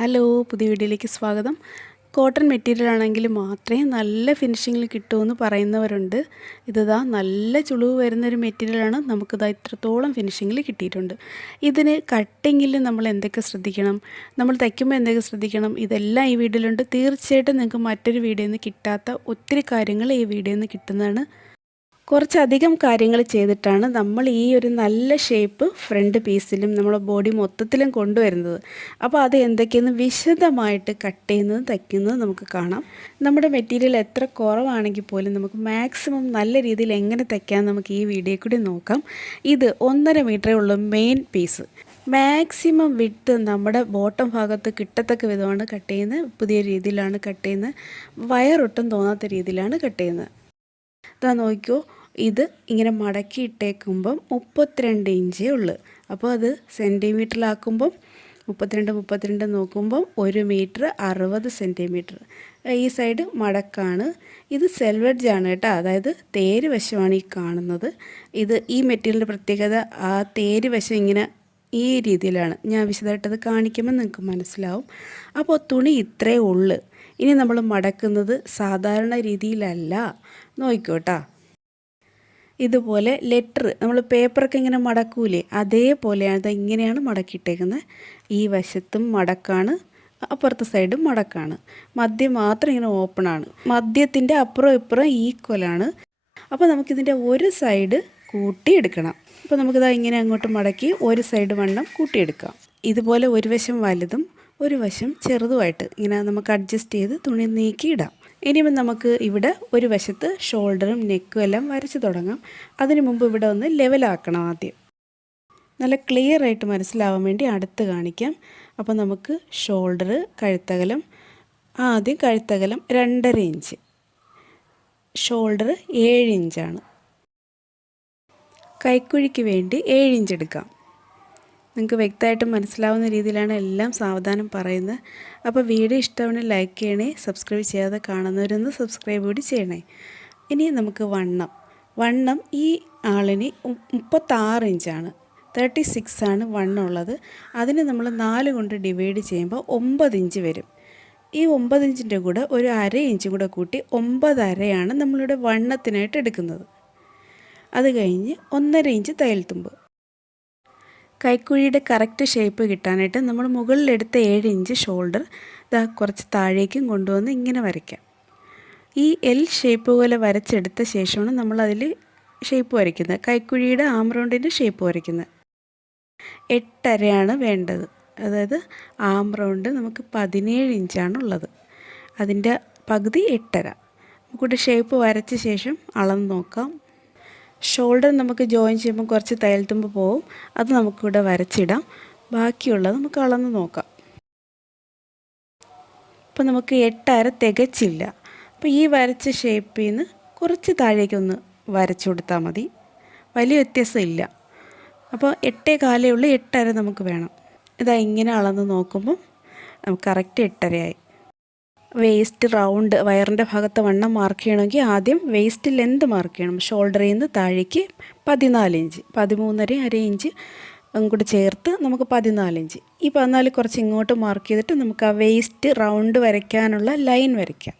Hello, പുതിയ വീഡിയോയിലേക്ക് സ്വാഗതം. കോട്ടൺ മെറ്റീരിയൽ ആണെങ്കിൽ മാത്രമേ നല്ല ഫിനിഷിങ്ങിൽ കിട്ടുമെന്ന് പറയുന്നവരുണ്ട്. ഇതാ നല്ല ചുളിവ് വരുന്നൊരു മെറ്റീരിയലാണ്. നമുക്കിതാ ഇത്രത്തോളം ഫിനിഷിങ്ങിൽ കിട്ടിയിട്ടുണ്ട്. ഇതിന് കട്ടിങ്ങിൽ നമ്മൾ എന്തൊക്കെ ശ്രദ്ധിക്കണം, നമ്മൾ തയ്ക്കുമ്പോൾ എന്തൊക്കെ ശ്രദ്ധിക്കണം, ഇതെല്ലാം ഈ വീഡിയോയിലുണ്ട്. തീർച്ചയായിട്ടും നിങ്ങൾക്ക് മറ്റൊരു വീഡിയോയിൽ നിന്ന് കിട്ടാത്ത ഒത്തിരി കാര്യങ്ങൾ ഈ വീഡിയോയിൽ നിന്ന് കിട്ടുന്നതാണ്. കുറച്ചധികം കാര്യങ്ങൾ ചെയ്തിട്ടാണ് നമ്മൾ ഈ ഒരു നല്ല ഷേപ്പ് ഫ്രണ്ട് പീസിലും നമ്മളെ ബോഡി മൊത്തത്തിലും കൊണ്ടുവരുന്നത്. അപ്പോൾ അത് എന്തൊക്കെയെന്ന് വിശദമായിട്ട് കട്ട് ചെയ്യുന്നത് തയ്ക്കുന്നത് നമുക്ക് കാണാം. നമ്മുടെ മെറ്റീരിയൽ എത്ര കുറവാണെങ്കിൽ പോലും നമുക്ക് മാക്സിമം നല്ല രീതിയിൽ എങ്ങനെ തയ്ക്കാൻ നമുക്ക് ഈ വീഡിയോയിൽ കൂടി നോക്കാം. ഇത് 1.5 മീറ്ററേ ഉള്ളൂ മെയിൻ പീസ്. മാക്സിമം വിട്ട് നമ്മുടെ ബോട്ടം ഭാഗത്ത് കിട്ടത്തക്ക വിധമാണ് കട്ട് ചെയ്യുന്നത്. പുതിയ രീതിയിലാണ് കട്ട് ചെയ്യുന്നത്. വയറൊട്ടും തോന്നാത്ത രീതിയിലാണ് കട്ട് ചെയ്യുന്നത്. ഇതാ നോക്കിക്കോ, ഇത് ഇങ്ങനെ മടക്കി ഇട്ടേക്കുമ്പം 32 ഇഞ്ചേ ഉള്ളൂ. അപ്പോൾ അത് സെൻറ്റിമീറ്ററിലാക്കുമ്പം 32 നോക്കുമ്പം 1 മീറ്റർ 60 സെൻറ്റിമീറ്റർ. ഈ സൈഡ് മടക്കാണ്. ഇത് സെൽവെഡ്ജാണ് കേട്ടോ, അതായത് തേര് വശമാണ് ഈ കാണുന്നത്. ഇത് ഈ മെറ്റീരിയലിൻ്റെ പ്രത്യേകത, ആ തേര് വശം ഇങ്ങനെ ഈ രീതിയിലാണ്. ഞാൻ വിശദമായിട്ടത് കാണിക്കുമ്പോൾ നിങ്ങൾക്ക് മനസ്സിലാവും. അപ്പോൾ തുണി ഇത്രയേ ഉള്ളൂ. ഇനി നമ്മൾ മടക്കുന്നത് സാധാരണ രീതിയിലല്ല. നോക്കിക്കോട്ടാ, ഇതുപോലെ ലെറ്റർ നമ്മൾ പേപ്പറൊക്കെ ഇങ്ങനെ മടക്കൂലേ, അതേപോലെയാണ്. ഇങ്ങനെയാണ് മടക്കിയിട്ടേക്കുന്നത്. ഈ വശത്തും മടക്കാണ്, അപ്പുറത്തെ സൈഡും മടക്കാണ്. മദ്യം മാത്രം ഇങ്ങനെ ഓപ്പണാണ്. മദ്യത്തിൻ്റെ അപ്പുറം ഇപ്പുറം ഈക്വലാണ്. അപ്പോൾ നമുക്കിതിൻ്റെ ഒരു സൈഡ് കൂട്ടിയെടുക്കണം. അപ്പോൾ നമുക്കിതാ ഇങ്ങനെ അങ്ങോട്ട് മടക്കി ഒരു സൈഡ് വണ്ണം കൂട്ടിയെടുക്കാം. ഇതുപോലെ ഒരു വശം വലുതും ഒരു വശം ചെറുതുമായിട്ട് ഇങ്ങനെ നമുക്ക് അഡ്ജസ്റ്റ് ചെയ്ത് തുണി നീക്കിയിടാം. ഇനിയും നമുക്ക് ഇവിടെ ഒരു വശത്ത് ഷോൾഡറും നെക്കും എല്ലാം വരച്ച് തുടങ്ങാം. അതിനു മുമ്പ് ഇവിടെ ഒന്ന് ലെവലാക്കണം. ആദ്യം നല്ല ക്ലിയർ ആയിട്ട് മനസ്സിലാവാൻ വേണ്ടി അടുത്ത് കാണിക്കാം. അപ്പോൾ നമുക്ക് ഷോൾഡർ, കഴുത്തകലം, ആദ്യം കഴുത്തകലം 2.5 ഇഞ്ച്, ഷോൾഡർ 7 ഇഞ്ചാണ്. കൈക്കുഴിക്ക് വേണ്ടി 7 ഇഞ്ച് എടുക്കാം. നിങ്ങൾക്ക് വ്യക്തമായിട്ട് മനസ്സിലാവുന്ന രീതിയിലാണ് എല്ലാം സാവധാനം പറയുന്നത്. അപ്പോൾ വീഡിയോ ഇഷ്ടമാണെങ്കിൽ ലൈക്ക് ചെയ്യണേ. സബ്സ്ക്രൈബ് ചെയ്യാതെ കാണുന്നവരൊന്ന് സബ്സ്ക്രൈബ് കൂടി ചെയ്യണേ. ഇനി നമുക്ക് വണ്ണം ഈ ആളിന് 36 ഇഞ്ചാണ്. 36 ആണ് വണ്ണമുള്ളത്. അതിന് നമ്മൾ 4 കൊണ്ട് ഡിവൈഡ് ചെയ്യുമ്പോൾ 9 ഇഞ്ച് വരും. ഈ 9 ഇഞ്ചിൻ്റെ കൂടെ ഒരു 1/2 ഇഞ്ച് കൂടെ കൂട്ടി 9.5 നമ്മളിവിടെ വണ്ണത്തിനായിട്ട് എടുക്കുന്നത്. അത് കഴിഞ്ഞ് 1.5 ഇഞ്ച് തയ്യൽ തുമ്പ്. കൈക്കുഴിയുടെ കറക്റ്റ് ഷേപ്പ് കിട്ടാനായിട്ട് നമ്മൾ മുകളിലെടുത്ത 7 ഇഞ്ച് ഷോൾഡർ ഇതാ കുറച്ച് താഴേക്കും കൊണ്ടുവന്ന് ഇങ്ങനെ വരയ്ക്കാം. ഈ എൽ ഷേപ്പ് പോലെ വരച്ചെടുത്ത ശേഷമാണ് നമ്മളതിൽ ഷേപ്പ് വരയ്ക്കുന്നത്. കൈക്കുഴിയുടെ ആം റൗണ്ടിൻ്റെ ഷേപ്പ് വരയ്ക്കുന്നത്. 8.5 വേണ്ടത്. അതായത് ആം റൗണ്ട് നമുക്ക് 17 ഇഞ്ചാണുള്ളത്. അതിൻ്റെ പകുതി 8.5. നമുക്കിവിടെ ഷേപ്പ് വരച്ച ശേഷം അളന്ന് നോക്കാം. ഷോൾഡർ നമുക്ക് ജോയിൻ ചെയ്യുമ്പോൾ കുറച്ച് തയ്യൽ തുമ്പ് പോവും. അത് നമുക്കിവിടെ വരച്ചിടാം. ബാക്കിയുള്ളത് നമുക്ക് അളന്ന് നോക്കാം. അപ്പോൾ നമുക്ക് 8.5 തികച്ചില്ല. അപ്പോൾ ഈ വരച്ച ഷേപ്പിൽ നിന്ന് കുറച്ച് താഴേക്കൊന്ന് വരച്ചു കൊടുത്താൽ മതി. വലിയ വ്യത്യാസം ഇല്ല. അപ്പോൾ 8.25 ഉള്ളൂ, 8.5 നമുക്ക് വേണം. ഇതാ ഇങ്ങനെ അളന്ന് നോക്കുമ്പം നമുക്ക് കറക്റ്റ് 8.5 വേസ്റ്റ് റൗണ്ട് വയറിൻ്റെ ഭാഗത്ത് വണ്ണം മാർക്ക് ചെയ്യണമെങ്കിൽ ആദ്യം വേസ്റ്റ് ലെന്ത് മാർക്ക് ചെയ്യണം. ഷോൾഡറിൽ നിന്ന് താഴേക്ക് 14 ഇഞ്ച്, 13.5 ഇഞ്ച് കൂടെ ചേർത്ത് നമുക്ക് 14 ഇഞ്ച്. ഈ 14 കുറച്ച് ഇങ്ങോട്ട് മാർക്ക് ചെയ്തിട്ട് നമുക്ക് ആ വേസ്റ്റ് റൗണ്ട് വരയ്ക്കാനുള്ള ലൈൻ വരയ്ക്കാം.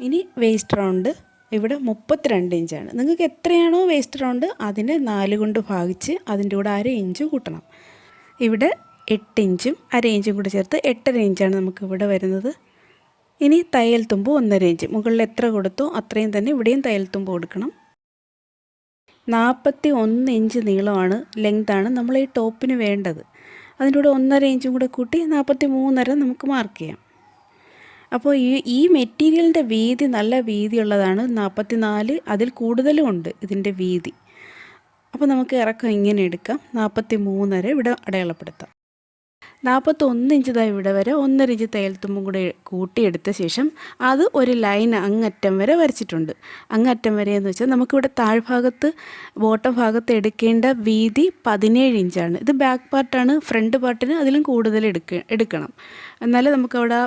ഇനി വേസ്റ്റ് റൗണ്ട് ഇവിടെ 32 ഇഞ്ചാണ്. നിങ്ങൾക്ക് എത്രയാണോ വേസ്റ്റ് റൗണ്ട് അതിനെ 4 കൊണ്ട് ഭാഗിച്ച് അതിൻ്റെ കൂടെ 1/2 ഇഞ്ച് കൂട്ടണം. ഇവിടെ 8 ഇഞ്ചും 1/2 ഇഞ്ചും കൂടെ ചേർത്ത് 8.5 ഇഞ്ചാണ് നമുക്കിവിടെ വരുന്നത്. ഇനി തയ്യൽ തുമ്പ് 1.5 ഇഞ്ച്. മുകളിൽ എത്ര കൊടുത്തോ അത്രയും തന്നെ ഇവിടെയും തയ്യൽ തുമ്പ് കൊടുക്കണം. 41 ഇഞ്ച് നീളമാണ്, ലെങ്താണ് നമ്മൾ ഈ ടോപ്പിന് വേണ്ടത്. അതിൻ്റെ കൂടെ 1.5 ഇഞ്ചും കൂടെ കൂട്ടി 43.5 നമുക്ക് മാർക്ക് ചെയ്യാം. അപ്പോൾ ഈ മെറ്റീരിയലിൻ്റെ വീതി നല്ല വീതിയുള്ളതാണ്. 44 അതിൽ കൂടുതലും ഉണ്ട് ഇതിൻ്റെ വീതി. അപ്പോൾ നമുക്ക് ഇറക്കം ഇങ്ങനെ എടുക്കാം. 43.5 ഇവിടെ അടയാളപ്പെടുത്താം. 41 ഇഞ്ച് ഇവിടെ വരെ 1.5 ഇഞ്ച് തയ്യൽ തുമ്പും കൂടെ കൂട്ടിയെടുത്ത ശേഷം അത് ഒരു ലൈൻ അങ്ങറ്റം വരെ വരച്ചിട്ടുണ്ട്. അങ്ങറ്റം വരെ എന്ന് വെച്ചാൽ നമുക്കിവിടെ താഴ്ഭാഗത്ത് ബോട്ടം ഭാഗത്ത് എടുക്കേണ്ട വീതി 17 ഇഞ്ചാണ്. ഇത് ബാക്ക് പാർട്ടാണ്. ഫ്രണ്ട് പാർട്ടിന് അതിലും കൂടുതൽ എടുക്കണം. എന്നാലേ നമുക്കവിടെ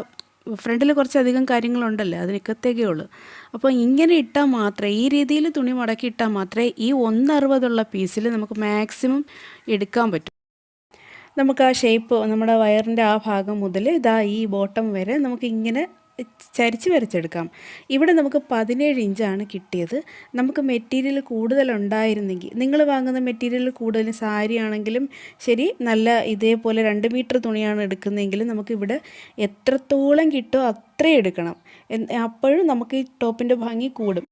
ഫ്രണ്ടിൽ കുറച്ചധികം കാര്യങ്ങളുണ്ടല്ലോ, അതിനൊക്കത്തേക്കേ ഉള്ളൂ. അപ്പോൾ ഇങ്ങനെ ഇട്ടാൽ മാത്രമേ, ഈ രീതിയിൽ തുണി മടക്കി ഇട്ടാൽ മാത്രമേ ഈ 1.60 പീസിൽ നമുക്ക് മാക്സിമം എടുക്കാൻ പറ്റൂ. നമുക്ക് ആ ഷേപ്പ് നമ്മുടെ വയറിൻ്റെ ആ ഭാഗം മുതൽ ഇതാ ഈ ബോട്ടം വരെ നമുക്ക് ഇങ്ങനെ ചരിച്ച് വരച്ചെടുക്കാം. ഇവിടെ നമുക്ക് 17 ഇഞ്ചാണ് കിട്ടിയത്. നമുക്ക് മെറ്റീരിയൽ കൂടുതലുണ്ടായിരുന്നെങ്കിൽ, നിങ്ങൾ വാങ്ങുന്ന മെറ്റീരിയൽ കൂടുതൽ സാരി ആണെങ്കിലും ശരി, നല്ല ഇതേപോലെ 2 മീറ്റർ തുണിയാണ് എടുക്കുന്നതെങ്കിൽ നമുക്കിവിടെ എത്രത്തോളം കിട്ടുമോ അത്രയും എടുക്കണം. അപ്പോഴും നമുക്ക് ഈ ടോപ്പിൻ്റെ ഭംഗി കൂടും.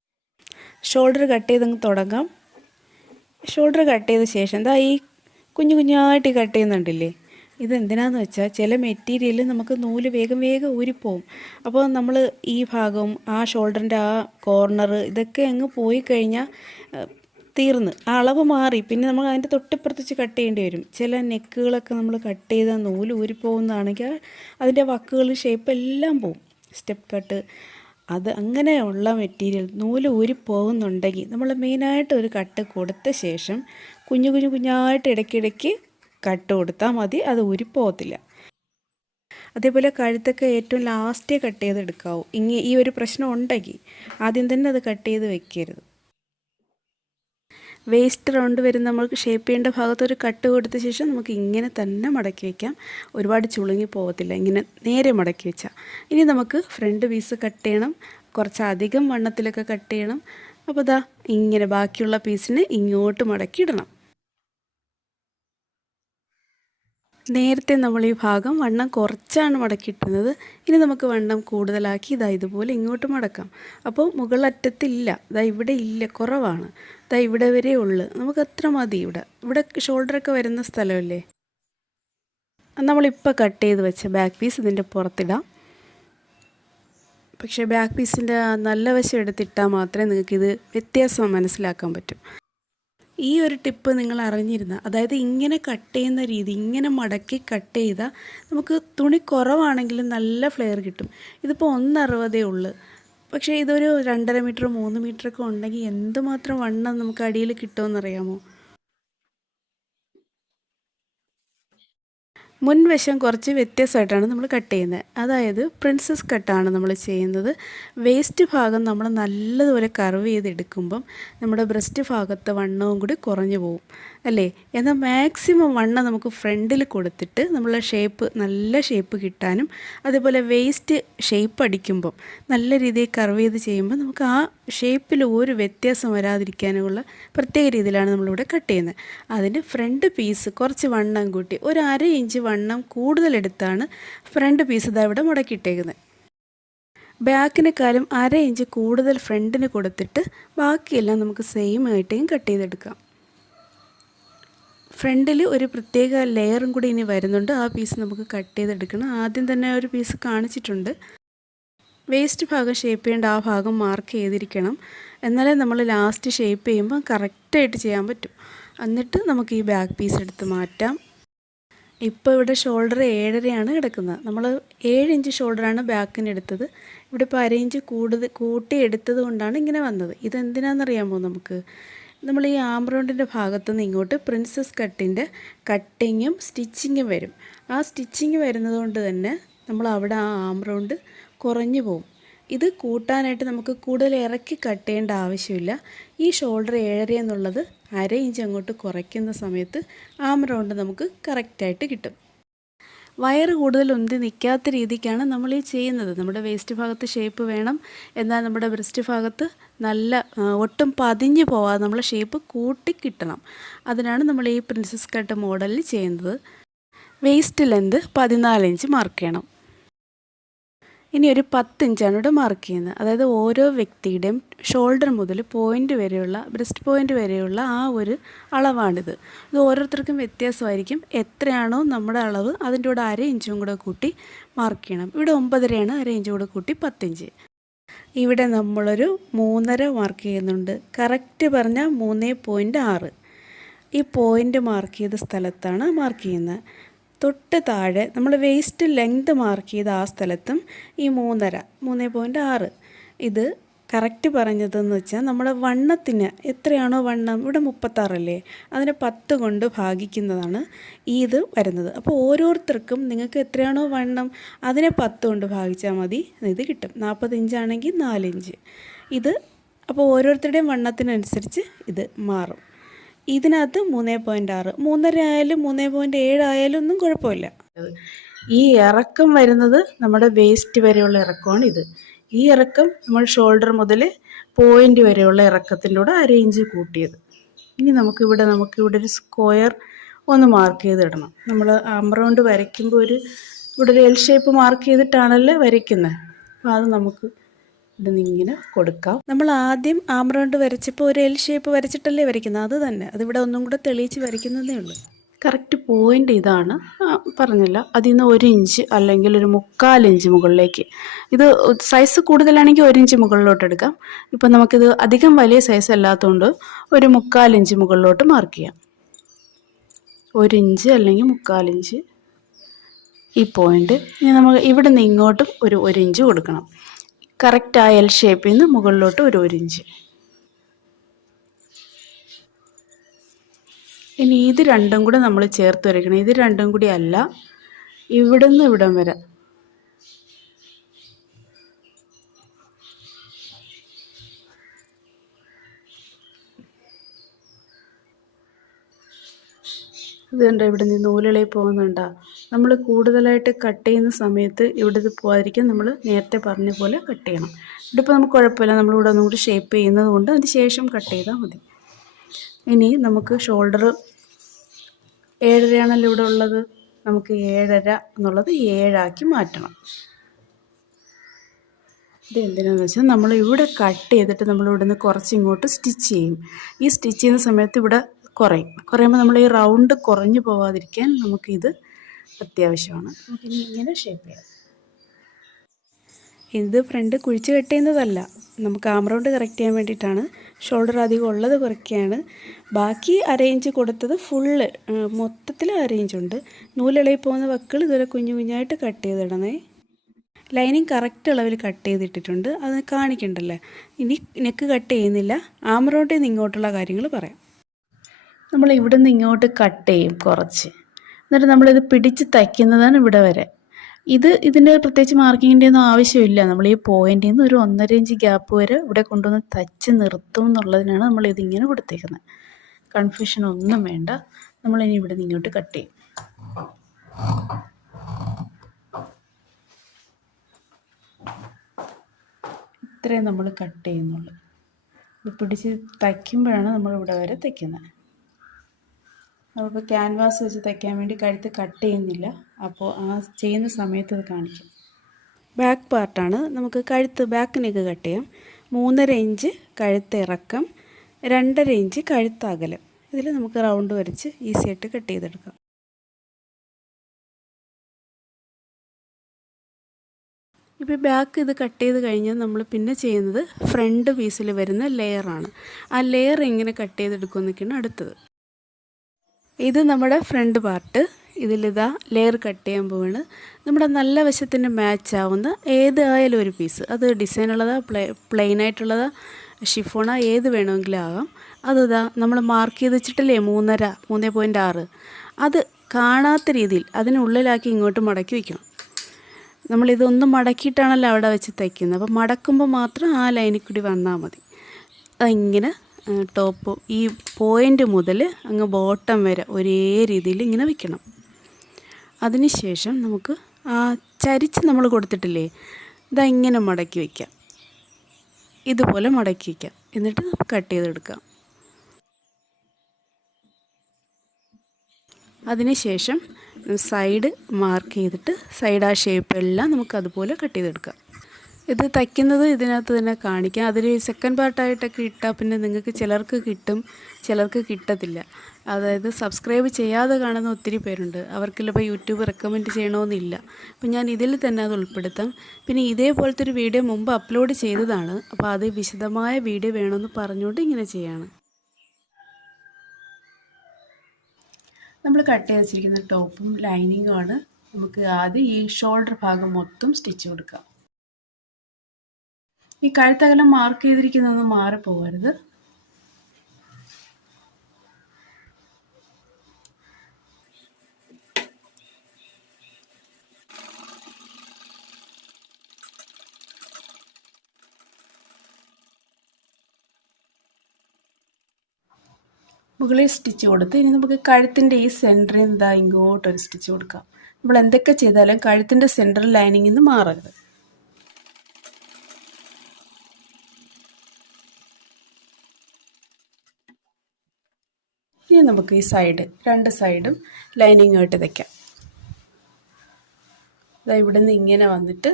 ഷോൾഡർ കട്ട് ചെയ്തങ്ങ് തുടങ്ങാം. ഷോൾഡർ കട്ട് ചെയ്ത ശേഷം ദാ ഈ കുഞ്ഞു കുഞ്ഞായിട്ട് കട്ട് ചെയ്യുന്നുണ്ടില്ലേ, ഇതെന്തിനാന്ന് വെച്ചാൽ ചില മെറ്റീരിയൽ നമുക്ക് നൂല് വേഗം വേഗം ഊരിപ്പോവും. അപ്പോൾ നമ്മൾ ഈ ഭാഗം, ആ ഷോൾഡറിൻ്റെ ആ കോർണർ, ഇതൊക്കെ അങ്ങ് പോയി കഴിഞ്ഞാൽ തീർന്ന് ആ അളവ് മാറി. പിന്നെ നമ്മൾ അതിൻ്റെ തൊട്ടിപ്പുറത്ത് കട്ട് ചെയ്യേണ്ടി വരും. ചില നെക്കുകളൊക്കെ നമ്മൾ കട്ട് ചെയ്ത നൂല് ഊരിപ്പോകുന്നതാണെങ്കിൽ അതിൻ്റെ വക്കുകൾ ഷേപ്പ് എല്ലാം പോവും. സ്റ്റെപ്പ് കട്ട്, അത് അങ്ങനെയുള്ള മെറ്റീരിയൽ നൂല് ഊരിപ്പോകുന്നുണ്ടെങ്കിൽ നമ്മൾ മെയിനായിട്ട് ഒരു കട്ട് കൊടുത്ത ശേഷം കുഞ്ഞു കുഞ്ഞു കുഞ്ഞായിട്ട് ഇടയ്ക്കിടയ്ക്ക് കട്ട് കൊടുത്താൽ മതി, അത് ഊരിപ്പോകത്തില്ല. അതേപോലെ കഴുത്തൊക്കെ ഏറ്റവും ലാസ്റ്റേ കട്ട് ചെയ്തെടുക്കാവൂ. ഈ ഒരു പ്രശ്നം ഉണ്ടെങ്കിൽ ആദ്യം തന്നെ അത് കട്ട് ചെയ്ത് വെക്കരുത്. വേസ്റ്റ് റൗണ്ട് വരുന്ന നമ്മൾക്ക് ഷേപ്പ് ചെയ്യേണ്ട ഭാഗത്തൊരു കട്ട് കൊടുത്ത ശേഷം നമുക്ക് ഇങ്ങനെ തന്നെ മടക്കി വയ്ക്കാം. ഒരുപാട് ചുളുങ്ങി പോകത്തില്ല ഇങ്ങനെ നേരെ മടക്കി വെച്ചാൽ. ഇനി നമുക്ക് ഫ്രണ്ട് പീസ് കട്ട് ചെയ്യണം. കുറച്ചധികം വണ്ണത്തിലൊക്കെ കട്ട് ചെയ്യണം. അപ്പോൾ ദാ ഇങ്ങനെ ബാക്കിയുള്ള പീസിന് ഇങ്ങോട്ട് മടക്കി ഇടണം. നേരത്തെ നമ്മൾ ഈ ഭാഗം വണ്ണം കുറച്ചാണ് മടക്കിയിട്ടുന്നത്. ഇനി നമുക്ക് വണ്ണം കൂടുതലാക്കി ഇതുപോലെ ഇങ്ങോട്ട് മടക്കാം. അപ്പോൾ മുകളറ്റത്തില്ല, ഇവിടെ ഇല്ല, കുറവാണ്. ഇവിടെ വരെ ഉള്ളു, നമുക്ക് അത്ര മതി. ഇവിടെ ഷോൾഡറൊക്കെ വരുന്ന സ്ഥലമല്ലേ. നമ്മളിപ്പോൾ കട്ട് ചെയ്ത് വെച്ച ബാക്ക് പീസ് ഇതിൻ്റെ പുറത്തിടാം. പക്ഷേ ബാക്ക് പീസിൻ്റെ നല്ല വശം എടുത്തിട്ടാൽ മാത്രമേ നിങ്ങൾക്കിത് വ്യത്യാസം മനസ്സിലാക്കാൻ പറ്റും. ഈ ഒരു ടിപ്പ് നിങ്ങൾ അറിഞ്ഞിരുന്ന, അതായത് ഇങ്ങനെ കട്ട് ചെയ്യുന്ന രീതി, ഇങ്ങനെ മടക്കി കട്ട് ചെയ്താൽ നമുക്ക് തുണി കുറവാണെങ്കിലും നല്ല ഫ്ലെയർ കിട്ടും. ഇതിപ്പോൾ 1,60 ഉള്ളു. പക്ഷേ ഇതൊരു 2.5 മീറ്റർ 3 മീറ്ററൊക്കെ ഉണ്ടെങ്കിൽ എന്തുമാത്രം വണ്ണം നമുക്ക് അടിയിൽ കിട്ടുമെന്നറിയാമോ? മുൻവശം കുറച്ച് വ്യത്യാസമായിട്ടാണ് നമ്മൾ കട്ട് ചെയ്യുന്നത്. അതായത് പ്രിൻസസ് കട്ടാണ് നമ്മൾ ചെയ്യുന്നത്. വേസ്റ്റ് ഭാഗം നമ്മൾ നല്ലതുപോലെ കർവ് ചെയ്തെടുക്കുമ്പം നമ്മുടെ ബ്രസ്റ്റ് ഭാഗത്തെ വണ്ണവും കൂടി കുറഞ്ഞു പോകും അല്ലേ. എന്നാൽ മാക്സിമം വണ്ണം നമുക്ക് ഫ്രണ്ടിൽ കൊടുത്തിട്ട് നമ്മളെ ഷേപ്പ്, നല്ല ഷേപ്പ് കിട്ടാനും അതേപോലെ വേസ്റ്റ് ഷേപ്പ് അടിക്കുമ്പം നല്ല രീതിയിൽ കർവ് ചെയ്ത് ചെയ്യുമ്പോൾ നമുക്ക് ആ ഷേപ്പിൽ ഒരു വ്യത്യാസം വരാതിരിക്കാനുള്ള പ്രത്യേക രീതിയിലാണ് നമ്മളിവിടെ കട്ട് ചെയ്യുന്നത്. അതിന് ഫ്രണ്ട് പീസ് കുറച്ച് വണ്ണം കൂട്ടി ഒരു 1/2 ഇഞ്ച് വണ്ണം കൂടുതലെടുത്താണ് ഫ്രണ്ട് പീസ് ഇവിടെ മുടക്കിയിട്ടേക്കുന്നത്. ബാക്കിനേക്കാളും 1/2 ഇഞ്ച് കൂടുതൽ ഫ്രണ്ടിന് കൊടുത്തിട്ട് ബാക്കിയെല്ലാം നമുക്ക് സെയിം ആയിട്ടും കട്ട് ചെയ്തെടുക്കാം. ഫ്രണ്ടിൽ ഒരു പ്രത്യേക ലെയറും കൂടി ഇനി വരുന്നുണ്ട്. ആ പീസ് നമുക്ക് കട്ട് ചെയ്തെടുക്കണം. ആദ്യം തന്നെ ഒരു പീസ് കാണിച്ചിട്ടുണ്ട്. വേസ്റ്റ് ഭാഗം ഷേപ്പ് ചെയ്യേണ്ട ആ ഭാഗം മാർക്ക് ചെയ്തിരിക്കണം. എന്നാലേ നമ്മൾ ലാസ്റ്റ് ഷേപ്പ് ചെയ്യുമ്പോൾ കറക്റ്റായിട്ട് ചെയ്യാൻ പറ്റും. എന്നിട്ട് നമുക്ക് ഈ ബാക്ക് പീസ് എടുത്ത് മാറ്റാം. ഇപ്പോൾ ഇവിടെ ഷോൾഡർ 7.5 കിടക്കുന്നത്. നമ്മൾ 7 ഇഞ്ച് ഷോൾഡറാണ് ബാക്കിന് എടുത്തത്. ഇവിടെ ഇപ്പോൾ 1/2 ഇഞ്ച് കൂട്ടി എടുത്തത് കൊണ്ടാണ് ഇങ്ങനെ വന്നത്. ഇതെന്തിനാണെന്നറിയാമോ? നമ്മൾ ഈ ആം റൗണ്ടിൻ്റെ ഭാഗത്തുനിന്ന് ഇങ്ങോട്ട് പ്രിൻസസ് കട്ടിൻ്റെ കട്ടിങ്ങും സ്റ്റിച്ചിങ്ങും വരും. ആ സ്റ്റിച്ചിങ് വരുന്നത് കൊണ്ട് തന്നെ നമ്മൾ അവിടെ ആ ആം റൗണ്ട് കുറഞ്ഞു പോകും. ഇത് കൂട്ടാനായിട്ട് നമുക്ക് കൂടുതൽ ഇറക്കി കട്ട് ചെയ്യേണ്ട ആവശ്യമില്ല. ഈ ഷോൾഡർ 7.5 എന്നുള്ളത് 1/2 ഇഞ്ച് അങ്ങോട്ട് കുറയ്ക്കുന്ന സമയത്ത് ആം റൗണ്ട് നമുക്ക് കറക്റ്റായിട്ട് കിട്ടും. വയറ് കൂടുതൽ ഉന്തി നിൽക്കാത്ത രീതിക്കാണ് നമ്മൾ ഈ ചെയ്യുന്നത്. നമ്മുടെ വേസ്റ്റ് ഭാഗത്ത് ഷേപ്പ് വേണം, എന്നാൽ നമ്മുടെ ബ്രസ്റ്റ് ഭാഗത്ത് നല്ല ഒട്ടും പതിഞ്ഞ് പോവാതെ നമ്മൾ ഷേപ്പ് കൂട്ടി കിട്ടണം. അതിനാണ് നമ്മൾ ഈ പ്രിൻസസ് കട്ട് മോഡലിൽ ചെയ്യുന്നത്. വേസ്റ്റ് ലെന്ത് 14 ഇഞ്ച് മാർക്ക് ചെയ്യണം. ഇനി ഒരു 10 ഇഞ്ചാണ് ഇവിടെ മാർക്ക് ചെയ്യുന്നത്. അതായത് ഓരോ വ്യക്തിയുടെയും ഷോൾഡർ മുതൽ പോയിൻ്റ് വരെയുള്ള, ബ്രസ്റ്റ് പോയിൻ്റ് വരെയുള്ള ആ ഒരു അളവാണിത്. ഇത് ഓരോരുത്തർക്കും വ്യത്യാസമായിരിക്കും. എത്രയാണോ നമ്മുടെ അളവ് അതിൻ്റെ കൂടെ 1/2 ഇഞ്ചും കൂടെ കൂട്ടി മാർക്ക് ചെയ്യണം. ഇവിടെ 9.5 1/2 ഇഞ്ച് കൂടെ കൂട്ടി 10 ഇഞ്ച്. ഇവിടെ നമ്മളൊരു 3.5 മാർക്ക് ചെയ്യുന്നുണ്ട്. കറക്റ്റ് പറഞ്ഞാൽ 3.6. ഈ പോയിൻ്റ് മാർക്ക് ചെയ്ത സ്ഥലത്താണ് മാർക്ക് ചെയ്യുന്നത്. തൊട്ട് താഴെ നമ്മൾ വേസ്റ്റ് ലെങ്ത് മാർക്ക് ചെയ്ത ആ സ്ഥലത്തും ഈ 3.6. ഇത് കറക്റ്റ് പറഞ്ഞതെന്ന് വെച്ചാൽ നമ്മുടെ വണ്ണത്തിന് എത്രയാണോ വണ്ണം, ഇവിടെ 36 അല്ലേ, അതിനെ 10 കൊണ്ട് ഭാഗിക്കുന്നതാണ് ഇത് വരുന്നത്. അപ്പോൾ ഓരോരുത്തർക്കും നിങ്ങൾക്ക് എത്രയാണോ വണ്ണം അതിനെ 10 കൊണ്ട് ഭാഗിച്ചാൽ മതി, ഇത് കിട്ടും. 40 ഇഞ്ചാണെങ്കിൽ 4 ഇഞ്ച്. ഇത് അപ്പോൾ ഓരോരുത്തരുടെയും വണ്ണത്തിനനുസരിച്ച് ഇത് മാറും. ഇതിനകത്ത് 3.6, 3.5 ആയാലും 3.7 ആയാലും ഒന്നും കുഴപ്പമില്ല. ഈ ഇറക്കം വരുന്നത് നമ്മുടെ വേസ്റ്റ് വരെയുള്ള ഇറക്കമാണ് ഇത്. ഈ ഇറക്കം നമ്മൾ ഷോൾഡർ മുതൽ പോയിൻ്റ് വരെയുള്ള ഇറക്കത്തിൻ്റെ കൂടെ 1/2 ഇഞ്ച് കൂട്ടിയത്. ഇനി നമുക്കിവിടെ ഒരു സ്ക്വയർ ഒന്ന് മാർക്ക് ചെയ്തിടണം. നമ്മൾ ആംറൗണ്ട് വരയ്ക്കുമ്പോൾ ഇവിടെ ഒരു എൽ ഷേപ്പ് മാർക്ക് ചെയ്തിട്ടാണല്ലോ വരയ്ക്കുന്നത്. അപ്പോൾ അത് നമുക്ക് ഇങ്ങനെ കൊടുക്കാം. നമ്മൾ ആദ്യം ആംറൗണ്ട് വരച്ചപ്പോൾ ഒരു എൽ ഷേപ്പ് വരച്ചിട്ടല്ലേ വരയ്ക്കുന്നത്, അത് തന്നെ. അതിവിടെ ഒന്നും കൂടെ തെളിയിച്ച് വരയ്ക്കുന്നതേ ഉള്ളൂ. കറക്റ്റ് പോയിൻ്റ് ഇതാണ്, പറഞ്ഞില്ല. അതിൽ നിന്ന് 1 ഇഞ്ച് അല്ലെങ്കിൽ ഒരു 1/4 ഇഞ്ച് മുകളിലേക്ക്. ഇത് സൈസ് കൂടുതലാണെങ്കിൽ 1 ഇഞ്ച് മുകളിലോട്ട് എടുക്കാം. ഇപ്പം നമുക്കിത് അധികം വലിയ സൈസ് അല്ലാത്തതുകൊണ്ട് ഒരു 1/4 ഇഞ്ച് മുകളിലോട്ട് മാർക്ക് ചെയ്യാം. 1 ഇഞ്ച് അല്ലെങ്കിൽ 1/4 ഇഞ്ച് ഈ പോയിൻ്റ്. ഇനി നമുക്ക് ഇവിടെ നിന്ന് ഇങ്ങോട്ടും ഒരു 1 ഇഞ്ച് കൊടുക്കണം. കറക്റ്റ് ആ എൽ ഷേപ്പിൽ നിന്ന് മുകളിലോട്ട് ഒരു 1 ഇഞ്ച്. ഇനി ഇത് രണ്ടും കൂടെ നമ്മൾ ചേർത്ത് വരയ്ക്കണം. ഇത് രണ്ടും കൂടി അല്ല, ഇവിടുന്ന് ഇവിടം വരെ. ഇതുകൊണ്ട് ഇവിടെ നിന്ന് നൂലിളി പോകുന്നുണ്ടോ? നമ്മൾ കൂടുതലായിട്ട് കട്ട് ചെയ്യുന്ന സമയത്ത് ഇവിടെ ഇത് പോകാതിരിക്കാൻ നമ്മൾ നേരത്തെ പറഞ്ഞ പോലെ കട്ട് ചെയ്യണം. ഇതിപ്പോൾ നമുക്ക് കുഴപ്പമില്ല, നമ്മളിവിടെ ഒന്നും കൂടി ഷേപ്പ് ചെയ്യുന്നത് കൊണ്ട് അതിന് ശേഷം കട്ട് ചെയ്താൽ മതി. ഇനി നമുക്ക് ഷോൾഡർ 7.5 ആണല്ലോ ഇവിടെ ഉള്ളത്. നമുക്ക് 7.5 എന്നുള്ളത് 7 ആക്കി മാറ്റണം. ഇത് എന്തിനാന്ന് വെച്ചാൽ നമ്മൾ ഇവിടെ കട്ട് ചെയ്തിട്ട് നമ്മൾ ഇവിടുന്ന് കുറച്ച് ഇങ്ങോട്ട് സ്റ്റിച്ച് ചെയ്യും. ഈ സ്റ്റിച്ച് ചെയ്യുന്ന സമയത്ത് ഇവിടെ കുറയുമ്പോൾ നമ്മൾ ഈ റൗണ്ട് കുറഞ്ഞു പോവാതിരിക്കാൻ നമുക്കിത് അത്യാവശ്യമാണ്. നമുക്കിനി ഇങ്ങനെ ഷേപ്പ് ചെയ്യാം. ഇത് ഫ്രണ്ട് കുഴിച്ച് കട്ട് ചെയ്യുന്നതല്ല, നമുക്ക് ആംറൗണ്ട് കറക്റ്റ് ചെയ്യാൻ വേണ്ടിയിട്ടാണ്. ഷോൾഡർ അധികം ഉള്ളത് കുറയ്ക്കുകയാണ്. ബാക്കി 1/2 ഇഞ്ച് കൊടുത്തത് ഫുള്ള് മൊത്തത്തിൽ 1/2 ഇഞ്ചുണ്ട്. നൂലിളയിൽ പോകുന്ന വക്കുകൾ ഇതുപോലെ കുഞ്ഞു കുഞ്ഞായിട്ട് കട്ട് ചെയ്തിടണേ. ലൈനിങ് കറക്റ്റ് അളവിൽ കട്ട് ചെയ്തിട്ടിട്ടുണ്ട്, അത് കാണിക്കണ്ടല്ലേ. ഇനി നെക്ക് കട്ട് ചെയ്യുന്നില്ല, ആംറൗണ്ടിൽ നിന്ന് ഇങ്ങോട്ടുള്ള കാര്യങ്ങൾ പറയാം. നമ്മൾ ഇവിടെ നിന്ന് ഇങ്ങോട്ട് കട്ട് ചെയ്യും കുറച്ച്, എന്നിട്ട് നമ്മളിത് പിടിച്ച് തയ്ക്കുന്നതാണ് ഇവിടെ വരെ. ഇതിൻ്റെ പ്രത്യേകിച്ച് മാർക്കിങ്ങിൻ്റെ ഒന്നും ആവശ്യമില്ല. നമ്മൾ ഈ പോയിന്റിൽ നിന്ന് ഒരു 1.5 ഇഞ്ച് ഗ്യാപ്പ് വരെ ഇവിടെ കൊണ്ടുവന്ന് തച്ച് നിർത്തും എന്നുള്ളതിനാണ് നമ്മളിതിങ്ങനെ കൊടുത്തേക്കുന്നത്. കൺഫ്യൂഷൻ ഒന്നും വേണ്ട. നമ്മളിനി ഇവിടെ നിന്ന് ഇങ്ങോട്ട് കട്ട് ചെയ്യും. ഇത്രയും നമ്മൾ കട്ട് ചെയ്യുന്നുള്ളൂ. ഇത് പിടിച്ച് തയ്ക്കുമ്പോഴാണ് നമ്മളിവിടെ വരെ തയ്ക്കുന്നത്. നമ്മളിപ്പോൾ ക്യാൻവാസ് വെച്ച് തയ്ക്കാൻ വേണ്ടി കഴുത്ത് കട്ട് ചെയ്യുന്നില്ല, അപ്പോൾ ആ ചെയ്യുന്ന സമയത്ത് അത് കാണിക്കും. ബാക്ക് പാർട്ടാണ്, നമുക്ക് ബാക്ക് നെക്ക് കട്ട് ചെയ്യാം. 3.5 ഇഞ്ച് കഴുത്ത് ഇറക്കം, 2.5 ഇഞ്ച് കഴുത്ത് അകലം. ഇതിൽ നമുക്ക് റൗണ്ട് വരച്ച് ഈസി ആയിട്ട് കട്ട് ചെയ്തെടുക്കാം. ഇപ്പോൾ ബാക്ക് ഇത് കട്ട് ചെയ്ത് കഴിഞ്ഞാൽ നമ്മൾ പിന്നെ ചെയ്യുന്നത് ഫ്രണ്ട് പീസിൽ വരുന്ന ലെയറാണ്. ആ ലെയർ എങ്ങനെ കട്ട് ചെയ്തെടുക്കുമെന്നൊക്കെയാണ് അടുത്തത്. ഇത് നമ്മുടെ ഫ്രണ്ട് പാർട്ട്. ഇതിലിതാ ലെയർ കട്ട് ചെയ്യാൻ പോവാണ്. നമ്മുടെ നല്ല വശത്തിന് മാച്ച് ആവുന്ന ഏതായാലും ഒരു പീസ്, അത് ഡിസൈൻ ഉള്ളതാ പ്ലെയിൻ ആയിട്ടുള്ളതാ ഷിഫോണാ ഏത് വേണമെങ്കിലും ആകാം. അതിതാ നമ്മൾ മാർക്ക് ചെയ്ത് വെച്ചിട്ടില്ലേ 3.6, അത് കാണാത്ത രീതിയിൽ അതിനുള്ളിലാക്കി ഇങ്ങോട്ട് മടക്കി വയ്ക്കണം. നമ്മളിതൊന്നും മടക്കിയിട്ടാണല്ലോ അവിടെ വെച്ച് തയ്ക്കുന്നത്, അപ്പോൾ മടക്കുമ്പോൾ മാത്രം ആ ലൈനിൽ കൂടി വന്നാൽ മതി. അതിങ്ങനെ ടോപ്പ് ഈ പോയിൻ്റ് മുതൽ അങ്ങ് ബോട്ടം വരെ ഒരേ രീതിയിൽ ഇങ്ങനെ വയ്ക്കണം. അതിനുശേഷം നമുക്ക് ആ ചരിച്ച് നമ്മൾ കൊടുത്തിട്ടില്ലേ, ഇങ്ങനെ മടക്കി വയ്ക്കാം. ഇതുപോലെ മടക്കി വയ്ക്കാം, എന്നിട്ട് കട്ട് ചെയ്തെടുക്കാം. അതിനുശേഷം സൈഡ് മാർക്ക് ചെയ്തിട്ട് സൈഡ് ആ ഷേപ്പ് എല്ലാം നമുക്ക് അതുപോലെ കട്ട് ചെയ്തെടുക്കാം. ഇത് തയ്ക്കുന്നത് ഇതിനകത്ത് തന്നെ കാണിക്കാം. അതിൽ സെക്കൻഡ് പാർട്ടായിട്ടൊക്കെ ഇട്ടാൽ പിന്നെ നിങ്ങൾക്ക് ചിലർക്ക് കിട്ടും, ചിലർക്ക് കിട്ടത്തില്ല. അതായത് സബ്സ്ക്രൈബ് ചെയ്യാതെ കാണുന്ന ഒത്തിരി പേരുണ്ട്, അവർക്കിപ്പോൾ യൂട്യൂബ് റെക്കമെൻഡ് ചെയ്യണമെന്നില്ല. അപ്പോൾ ഞാൻ ഇതിൽ തന്നെ അത് ഉൾപ്പെടുത്താം. പിന്നെ ഇതേപോലത്തെ ഒരു വീഡിയോ മുമ്പ് അപ്ലോഡ് ചെയ്തതാണ്, അപ്പോൾ അത് വിശദമായ വീഡിയോ വേണമെന്ന് പറഞ്ഞുകൊണ്ട് ഇങ്ങനെ ചെയ്യാണ്. നമ്മൾ കട്ട് ചെയ്ത് വെച്ചിരിക്കുന്ന ടോപ്പും ലൈനിങ്ങുമാണ്. നമുക്ക് ആദ്യം ഈ ഷോൾഡർ ഭാഗം മൊത്തം സ്റ്റിച്ച് കൊടുക്കാം. ഈ കഴുത്തകലം മാർക്ക് ചെയ്തിരിക്കുന്നതൊന്നും മാറിപ്പോകരുത്. മുകളിൽ സ്റ്റിച്ച് കൊടുത്ത് ഇനി നമുക്ക് കഴുത്തിൻ്റെ ഈ സെൻറ്ററിൽ നിന്ന് ഇതാ ഇങ്ങോട്ടൊരു സ്റ്റിച്ച് കൊടുക്കാം. നമ്മൾ എന്തൊക്കെ ചെയ്താലും കഴുത്തിൻ്റെ സെൻറ്ററിൽ ലൈനിങ്ങിൽ നിന്ന് മാറരുത്. ഇനി നമുക്ക് ഈ രണ്ട് സൈഡും ലൈനിങ് ആയിട്ട് തയ്ക്കാം. അതായത് ഇവിടെ നിന്ന് ഇങ്ങനെ വന്നിട്ട്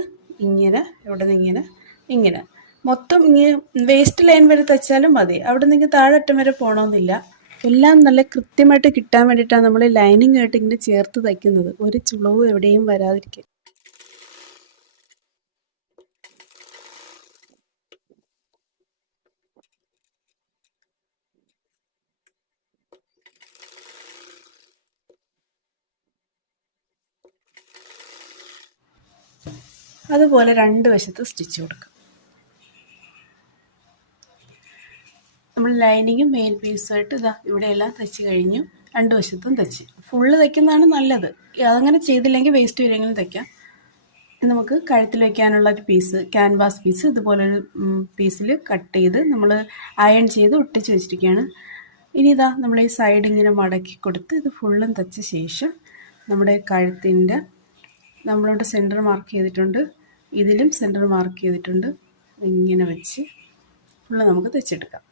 ഇങ്ങനെ, ഇവിടെ നിന്ന് ഇങ്ങനെ മൊത്തം ഇങ്ങനെ വേസ്റ്റ് ലൈൻ വരെ തയ്ച്ചാലും മതി. അവിടെ നിന്ന് താഴെ അറ്റം വരെ പോകണമെന്നില്ല. എല്ലാം നല്ല കൃത്യമായിട്ട് കിട്ടാൻ വേണ്ടിയിട്ടാണ് നമ്മൾ ലൈനിങ് ആയിട്ട് ഇങ്ങനെ ചേർത്ത് തയ്ക്കുന്നത്, ഒരു ചുളവും എവിടെയും വരാതിരിക്കും. അതുപോലെ രണ്ട് വശത്ത് സ്റ്റിച്ച് കൊടുക്കാം. നമ്മൾ ലൈനിങ്ങും മെയിൻ പീസുമായിട്ട് ഇതാ ഇവിടെയെല്ലാം തയ്ച്ച് കഴിഞ്ഞു. രണ്ട് വശത്തും തയ്ച്ച് ഫുള്ള് തയ്ക്കുന്നതാണ് നല്ലത്. അതങ്ങനെ ചെയ്തില്ലെങ്കിൽ വേസ്റ്റ് വരെയെങ്കിലും തയ്ക്കാം. നമുക്ക് കഴുത്തിൽ വയ്ക്കാനുള്ള ഒരു പീസ്, ക്യാൻവാസ് പീസ് ഇതുപോലൊരു പീസിൽ കട്ട് ചെയ്ത് നമ്മൾ അയൺ ചെയ്ത് ഒട്ടിച്ച് വെച്ചിരിക്കുകയാണ്. ഇനി ഇതാ നമ്മൾ ഈ സൈഡ് ഇങ്ങനെ മടക്കി കൊടുത്ത് ഇത് ഫുള്ളും തയ്ച്ച ശേഷം നമ്മുടെ കഴുത്തിൻ്റെ നമ്മളിവിടെ സെൻറ്റർ മാർക്ക് ചെയ്തിട്ടുണ്ട്, ഇതിലും സെൻറ്റർ മാർക്ക് ചെയ്തിട്ടുണ്ട്. ഇങ്ങനെ വെച്ച് ഫുള്ള് നമുക്ക് തയ്ച്ചെടുക്കാം.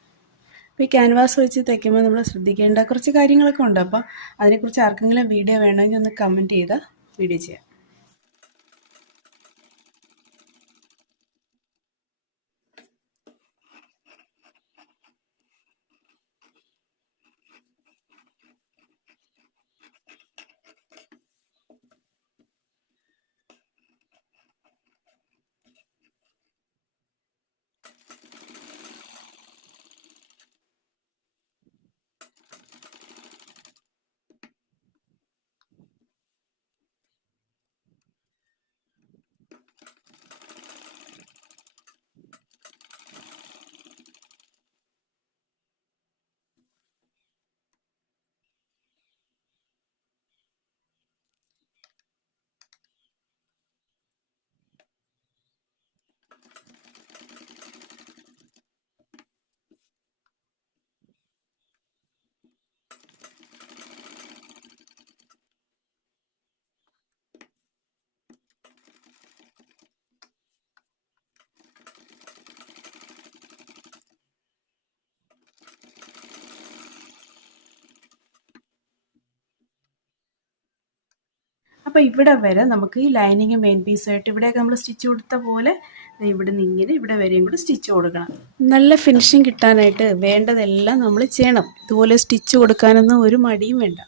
അപ്പോൾ ഈ ക്യാൻവാസ് വെച്ച് തയ്ക്കുമ്പോൾ നമ്മൾ ശ്രദ്ധിക്കേണ്ട കുറച്ച് കാര്യങ്ങളൊക്കെ ഉണ്ട്. അപ്പോൾ അതിനെക്കുറിച്ച് ആർക്കെങ്കിലും വീഡിയോ വേണമെങ്കിൽ ഒന്ന് കമൻറ്റ് ചെയ്താൽ വീഡിയോ ചെയ്യാം. അപ്പോൾ ഇവിടെ വരെ നമുക്ക് ഈ ലൈനിങ് മെയിൻ പീസായിട്ട് ഇവിടെയൊക്കെ നമ്മൾ സ്റ്റിച്ച് കൊടുത്ത പോലെ ഇവിടെ നിന്ന് ഇങ്ങനെ ഇവിടെ വരെയും കൂടി സ്റ്റിച്ച് കൊടുക്കണം. നല്ല ഫിനിഷിങ് കിട്ടാനായിട്ട് വേണ്ടതെല്ലാം നമ്മൾ ചെയ്യണം. ഇതുപോലെ സ്റ്റിച്ച് കൊടുക്കാനൊന്നും ഒരു മടിയും വേണ്ട.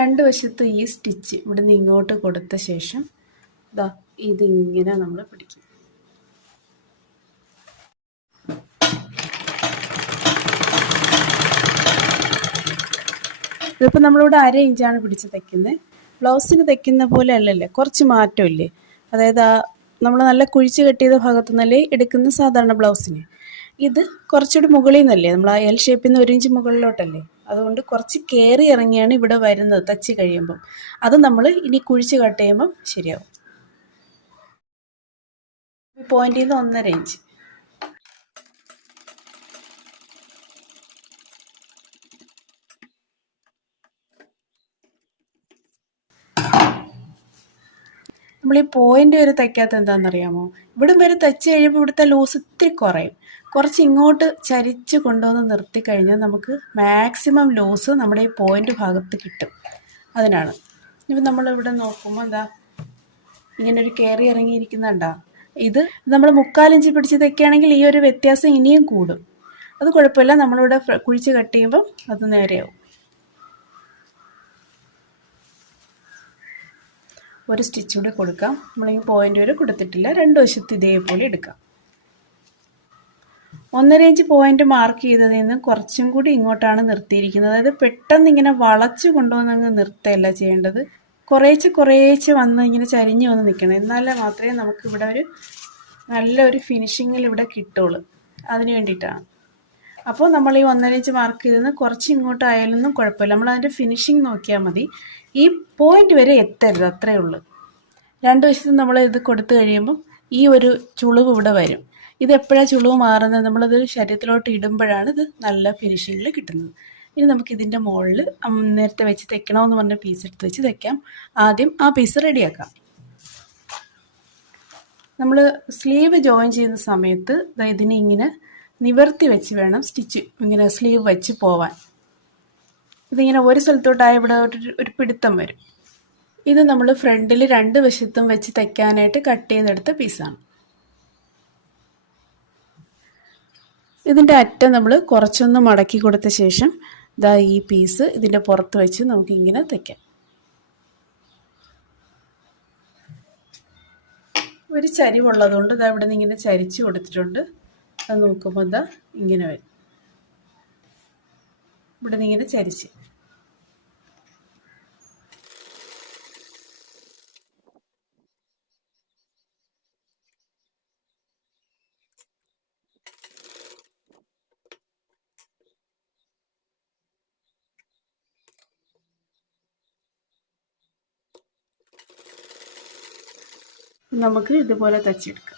രണ്ട് വശത്ത് ഈ സ്റ്റിച്ച് ഇവിടെ നിന്ന് ഇങ്ങോട്ട് കൊടുത്ത ശേഷം ഇതാ ഇതിങ്ങനെ നമ്മൾ പിടിക്കും. ഇതിപ്പോൾ നമ്മളിവിടെ 1/2 ഇഞ്ചാണ് പിടിച്ച് തയ്ക്കുന്നത്. ബ്ലൗസിന് തയ്ക്കുന്ന പോലെ അല്ലല്ലേ, കുറച്ച് മാറ്റമില്ലേ. അതായത് നമ്മൾ നല്ല കുഴിച്ച് കെട്ടിയത് ഭാഗത്തു നിന്നല്ലേ എടുക്കുന്ന സാധാരണ ബ്ലൗസിന്. ഇത് കുറച്ചുകൂടി മുകളിൽ നിന്നല്ലേ, നമ്മൾ ആ എൽ ഷേപ്പിൽ നിന്ന് 1 ഇഞ്ച് മുകളിലോട്ടല്ലേ. അതുകൊണ്ട് കുറച്ച് കയറി ഇറങ്ങിയാണ് ഇവിടെ വരുന്നത് തച്ച് കഴിയുമ്പം. അത് നമ്മൾ ഇനി കുഴിച്ച് കട്ട് ചെയ്യുമ്പം ശരിയാവും. പോയിന്റിൽ നിന്ന് 1.5 ഇഞ്ച്. നമ്മൾ ഈ പോയിന്റ് വരെ തയ്ക്കാത്ത എന്താണെന്നറിയാമോ? ഇവിടം വരെ തയ്ച്ച് കഴിയുമ്പോൾ ഇവിടുത്തെ ലൂസ് ഇത്തിരി കുറയും. കുറച്ച് ഇങ്ങോട്ട് ചരിച്ച് കൊണ്ടുവന്ന് നിർത്തി കഴിഞ്ഞാൽ നമുക്ക് മാക്സിമം ലൂസ് നമ്മുടെ ഈ പോയിന്റ് ഭാഗത്ത് കിട്ടും. അതിനാണ്. ഇപ്പം നമ്മളിവിടെ നോക്കുമ്പോൾ എന്താ ഇങ്ങനൊരു കയറി ഇറങ്ങിയിരിക്കുന്നുണ്ടാ. ഇത് നമ്മൾ 3/4 ഇഞ്ച് പിടിച്ച് തയ്ക്കുകയാണെങ്കിൽ ഈ ഒരു വ്യത്യാസം ഇനിയും കൂടും. അത് കുഴപ്പമില്ല, നമ്മളിവിടെ കുഴിച്ച് കട്ട് ചെയ്യുമ്പം അത് നേരെയാവും. ഒരു സ്റ്റിച്ച് കൂടി കൊടുക്കാം. നമ്മളീ പോയിന്റ് വരെ കൊടുത്തിട്ടില്ല, രണ്ട് വശത്ത് ഇതേപോലെ എടുക്കാം. 1.5 ഇഞ്ച് പോയിന്റ് മാർക്ക് ചെയ്തതിൽ നിന്ന് കുറച്ചും കൂടി ഇങ്ങോട്ടാണ് നിർത്തിയിരിക്കുന്നത്. അതായത് പെട്ടെന്ന് ഇങ്ങനെ വളച്ച് കൊണ്ടുവന്നങ്ങ് നിർത്തുകയല്ല ചെയ്യേണ്ടത്. കുറേശ്ശെ വന്ന് ഇങ്ങനെ ചരിഞ്ഞ് വന്ന് നിൽക്കണം. എന്നാലേ മാത്രമേ നമുക്ക് ഇവിടെ ഒരു നല്ലൊരു ഫിനിഷിങ്ങിൽ ഇവിടെ കിട്ടുള്ളൂ. അതിന് വേണ്ടിയിട്ടാണ്. അപ്പോൾ നമ്മൾ ഈ 1.5 ഇഞ്ച് മാർക്ക് ചെയ്തെന്ന് കുറച്ച് ഇങ്ങോട്ട് ആയാലൊന്നും കുഴപ്പമില്ല. നമ്മൾ അതിൻ്റെ ഫിനിഷിങ് നോക്കിയാൽ മതി. ഈ പോയിന്റ് വരെ എത്തരുത്, അത്രയേ ഉള്ളൂ. രണ്ട് വശത്തും നമ്മൾ ഇത് കൊടുത്തു കഴിയുമ്പം ഈ ഒരു ചുളിവ് ഇവിടെ വരും. ഇത് എപ്പോഴാണ് ചുളിവ് മാറുന്നത്? നമ്മളത് ശരീരത്തിലോട്ട് ഇടുമ്പോഴാണ് ഇത് നല്ല ഫിനിഷിങ്ങിൽ കിട്ടുന്നത്. ഇനി നമുക്ക് ഇതിൻ്റെ മുകളിൽ നേരത്തെ വെച്ച് തെക്കണമെന്ന് പറഞ്ഞ പീസ് എടുത്ത് വെച്ച് തെക്കാം. ആദ്യം ആ പീസ് റെഡിയാക്കാം. നമ്മൾ സ്ലീവ് ജോയിൻ ചെയ്യുന്ന സമയത്ത് ഇതിനെ ഇങ്ങനെ നിവർത്തി വെച്ച് വേണം സ്റ്റിച്ച് ഇങ്ങനെ സ്ലീവ് വെച്ച് പോവാൻ. ഇതിങ്ങനെ ഒരു സ്ഥലത്തോട്ടായ ഇവിടെ ഒരു പിടുത്തം വരും. ഇത് നമ്മൾ ഫ്രണ്ടിൽ രണ്ട് വശത്തും വെച്ച് തയ്ക്കാനായിട്ട് കട്ട് ചെയ്തെടുത്ത പീസാണ്. ഇതിൻ്റെ അറ്റം നമ്മൾ കുറച്ചൊന്ന് മടക്കി കൊടുത്ത ശേഷം ഈ പീസ് ഇതിൻ്റെ പുറത്ത് വെച്ച് നമുക്കിങ്ങനെ തയ്ക്കാം. ഒരു ചരിവുള്ളതുകൊണ്ട് ഇവിടെ നിന്ന് ഇങ്ങനെ ചരിച്ച് കൊടുത്തിട്ടുണ്ട്. അത് നോക്കുമ്പോൾ ഇങ്ങനെ വരും. ഇവിടെ നിന്ന് ഇങ്ങനെ ചരിച്ച് നമുക്ക് ഇതുപോലെ തച്ചെടുക്കാം.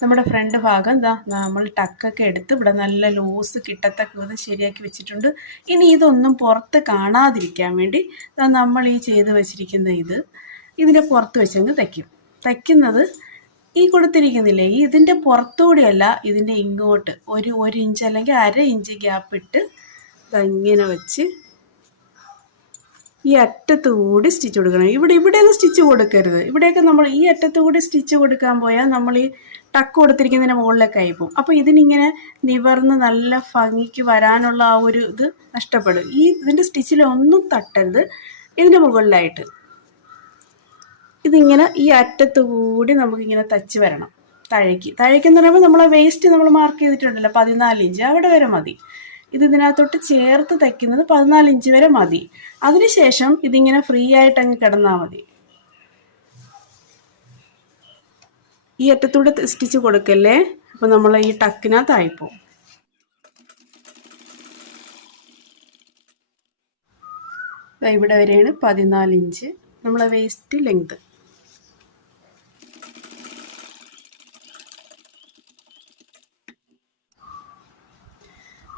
നമ്മുടെ ഫ്രണ്ട് ഭാഗം നമ്മൾ ടക്കൊക്കെ എടുത്ത് ഇവിടെ നല്ല ലൂസ് കിട്ടത്തക്ക വിധം ശരിയാക്കി വെച്ചിട്ടുണ്ട്. ഇനി ഇതൊന്നും പുറത്ത് കാണാതിരിക്കാൻ വേണ്ടി നമ്മൾ ഈ ചെയ്ത് വെച്ചിരിക്കുന്ന ഇതിൻ്റെ പുറത്ത് വെച്ചങ്ങ് തയ്ക്കുന്നത് ഈ കൊടുത്തിരിക്കുന്നില്ലേ, ഇതിൻ്റെ പുറത്തുകൂടിയല്ല, ഇതിൻ്റെ ഇങ്ങോട്ട് ഒരു ഇഞ്ച് അല്ലെങ്കിൽ 1/2 ഇഞ്ച് ഗ്യാപ്പ് ഇട്ട് ഇങ്ങനെ വെച്ച് ഈ അറ്റത്ത് കൂടി സ്റ്റിച്ച് കൊടുക്കണം. ഇവിടെയൊന്നും സ്റ്റിച്ച് കൊടുക്കരുത്. ഇവിടെയൊക്കെ നമ്മൾ ഈ അറ്റത്ത് കൂടി സ്റ്റിച്ച് കൊടുക്കാൻ പോയാൽ നമ്മൾ ഈ ടക്ക് കൊടുത്തിരിക്കുന്നതിന് മുകളിലൊക്കെ ആയിപ്പോവും. അപ്പോൾ ഇതിനിങ്ങനെ നിവർന്ന് നല്ല ഭംഗിക്ക് വരാനുള്ള ആ ഒരു ഇത് നഷ്ടപ്പെടും. ഇതിൻ്റെ സ്റ്റിച്ചിലൊന്നും തട്ടരുത്. ഇതിൻ്റെ മുകളിലായിട്ട് ഇതിങ്ങനെ ഈ അറ്റത്ത് കൂടി നമുക്കിങ്ങനെ തച്ച് വരണം. താഴേക്കെന്ന് പറയുമ്പോൾ നമ്മളെ വേസ്റ്റ് നമ്മൾ മാർക്ക് ചെയ്തിട്ടുണ്ടല്ലോ 14 ഇഞ്ച്, അവിടെ വരെ മതി. ഇതിനകത്തോട്ട് ചേർത്ത് തയ്ക്കുന്നത് 14 ഇഞ്ച് വരെ മതി. അതിനുശേഷം ഇതിങ്ങനെ ഫ്രീ ആയിട്ട് അങ്ങ് കിടന്നാൽ മതി. ഈ അറ്റത്തൂടെ സ്റ്റിച്ച് കൊടുക്കല്ലേ, അപ്പോൾ നമ്മൾ ഈ ടക്കിനകത്തായിപ്പോ. ഇവിടെ വരെയാണ് 14 ഇഞ്ച് നമ്മളെ വേസ്റ്റ് ലെങ്ത്.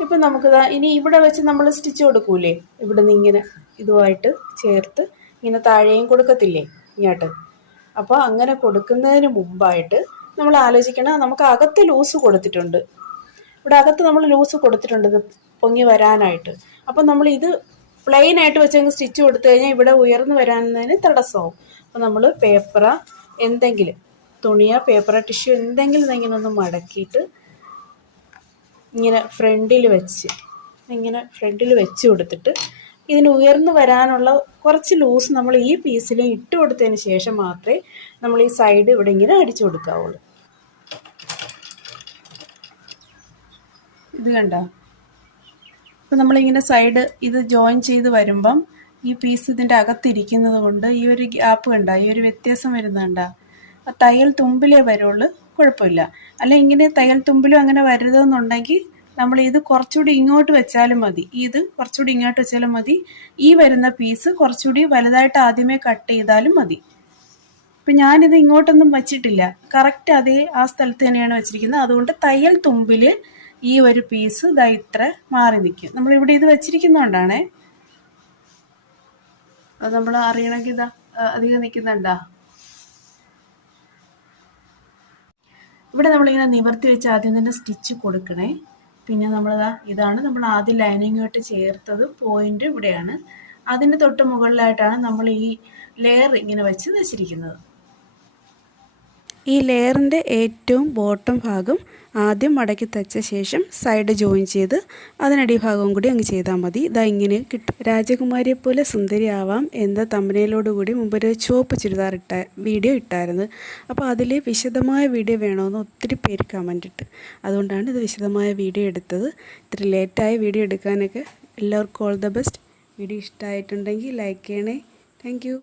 ഇപ്പം നമുക്ക് ഇനി ഇവിടെ വെച്ച് നമ്മൾ സ്റ്റിച്ച് കൊടുക്കൂലേ, ഇവിടെ നിന്ന് ഇങ്ങനെ ഇതുമായിട്ട് ചേർത്ത് ഇങ്ങനെ താഴെയും കൊടുക്കത്തില്ലേ ഇങ്ങോട്ട്. അപ്പോൾ അങ്ങനെ കൊടുക്കുന്നതിന് മുമ്പായിട്ട് നമ്മൾ ആലോചിക്കണം, നമുക്ക് അകത്ത് ലൂസ് കൊടുത്തിട്ടുണ്ട്, ഇവിടെ അകത്ത് നമ്മൾ ലൂസ് കൊടുത്തിട്ടുണ്ട് ഇത് പൊങ്ങി വരാനായിട്ട്. അപ്പം നമ്മൾ ഇത് പ്ലെയിൻ ആയിട്ട് വെച്ചങ്ങ് സ്റ്റിച്ച് കൊടുത്തു കഴിഞ്ഞാൽ ഇവിടെ ഉയർന്നു വരാനതിന് തടസ്സമാവും. അപ്പോൾ നമ്മൾ പേപ്പറ എന്തെങ്കിലും തുണിയോ പേപ്പറ ടിഷ്യൂ എന്തെങ്കിലും ഇങ്ങനെ ഒന്ന് മടക്കിയിട്ട് ഇങ്ങനെ ഫ്രണ്ടിൽ വെച്ച് കൊടുത്തിട്ട് ഇതിന് ഉയർന്നു വരാനുള്ള കുറച്ച് ലൂസ് നമ്മൾ ഈ പീസിൽ ഇട്ട് കൊടുത്തതിന് ശേഷം മാത്രമേ നമ്മൾ ഈ സൈഡ് ഇവിടെ ഇങ്ങനെ അടിച്ചു കൊടുക്കാവുള്ളൂ. ഇത് കണ്ടോ? അപ്പം നമ്മളിങ്ങനെ സൈഡ് ഇത് ജോയിൻ ചെയ്ത് വരുമ്പം ഈ പീസ് ഇതിൻ്റെ അകത്തിരിക്കുന്നത് കൊണ്ട് ഈ ഒരു ഗ്യാപ്പ് കണ്ട, ഈ ഒരു വ്യത്യാസം വരുന്നുണ്ട. ആ തയ്യൽ തുമ്പിലേ വരുള്ളൂ, കുഴപ്പമില്ല. അല്ല ഇങ്ങനെ തയ്യൽ തുമ്പിലും അങ്ങനെ വരുതെന്നുണ്ടെങ്കിൽ നമ്മൾ ഇത് കുറച്ചുകൂടി ഇങ്ങോട്ട് വെച്ചാലും മതി. ഇത് കുറച്ചുകൂടി ഇങ്ങോട്ട് വെച്ചാലും മതി. ഈ വരുന്ന പീസ് കുറച്ചുകൂടി വലുതായിട്ട് ആദ്യമേ കട്ട് ചെയ്താലും മതി. ഇപ്പം ഞാനിത് ഇങ്ങോട്ടൊന്നും വച്ചിട്ടില്ല, കറക്റ്റ് അതേ ആ സ്ഥലത്ത് തന്നെയാണ് വെച്ചിരിക്കുന്നത്. അതുകൊണ്ട് തയ്യൽ തുമ്പിൽ ഈ ഒരു പീസ് ഇത്ര മാറി നിൽക്കും. നമ്മളിവിടെ ഇത് വെച്ചിരിക്കുന്നതുകൊണ്ടാണേ. അത് നമ്മൾ അറിയണമെങ്കിൽ അധികം നിൽക്കുന്നുണ്ടാ. ഇവിടെ നമ്മളിങ്ങനെ നിവർത്തി വെച്ച് ആദ്യം തന്നെ സ്റ്റിച്ച് കൊടുക്കണേ. പിന്നെ ഇതാണ് നമ്മൾ ആദ്യം ലൈനിങ്ങോട്ട് ചേർത്തത് പോയിന്റ് ഇവിടെയാണ്. അതിൻ്റെ തൊട്ട് മുകളിലായിട്ടാണ് നമ്മൾ ഈ ലെയർ ഇങ്ങനെ വെച്ച് വെച്ചിരിക്കുന്നത്. ഈ ലെയറിൻ്റെ ഏറ്റവും ബോട്ടം ഭാഗം ആദ്യം മടക്കി തച്ച ശേഷം സൈഡ് ജോയിൻ ചെയ്ത് അതിനടിഭാഗവും കൂടി അങ്ങ് ചെയ്താൽ മതി. ഇങ്ങനെ കിട്ടും. രാജകുമാരിയെ പോലെ സുന്ദരിയാവാം എന്ന തമ്പനയിലോടുകൂടി മുമ്പൊരു ചുവപ്പ് ചുരിദാർ വീഡിയോ ഇട്ടായിരുന്നു. അപ്പോൾ അതിൽ വിശദമായ വീഡിയോ വേണമെന്ന് ഒത്തിരി പേര് കമൻ്റ് ഇട്ട്, അതുകൊണ്ടാണ് ഇത് വിശദമായ വീഡിയോ എടുത്തത്. ഇത്തിരി ലേറ്റായ വീഡിയോ എടുക്കാനൊക്കെ എല്ലാവർക്കും ഓൾ ദ ബെസ്റ്റ്. വീഡിയോ ഇഷ്ടമായിട്ടുണ്ടെങ്കിൽ ലൈക്ക് ചെയ്യണേ. Thank you.